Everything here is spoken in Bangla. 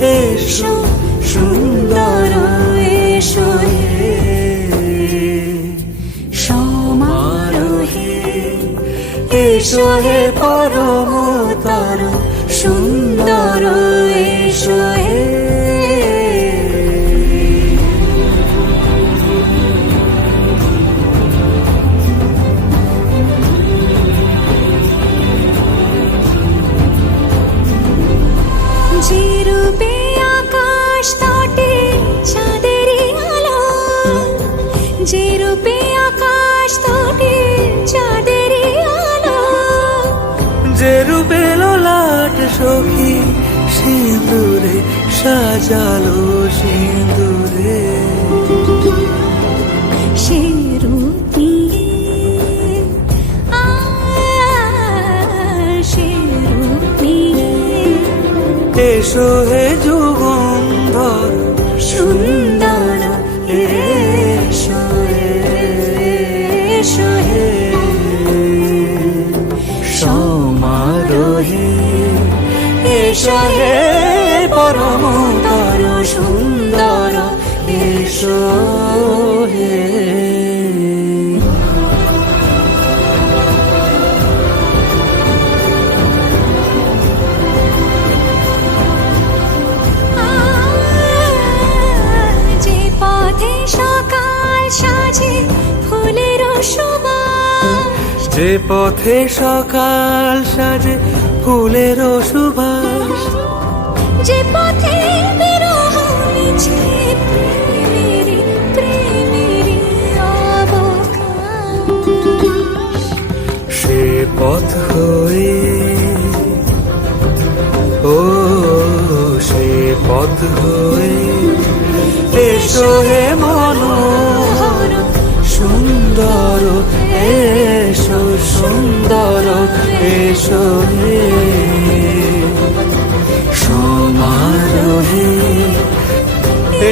এসো সুন্দর এসো সমারোহে এসো হে সুন্দর এসো যে রূপে আকাশ তটে চাঁদেরই আলো। যে রূপে লাট সখী সিঁদুরে সাজালো সিঁদুরে সে রূপ সে রূপ এসো হে যুগন্ধর এসো হে পরম তর সুন্দর এসো হে। যে পথে সকাল সাজে ফুলের সুবাস। যে পথে সে পথ হয়ে ও সে পথ হয়ে এসো হে মনোহর সুন্দর এসো সুন্দর এসো হে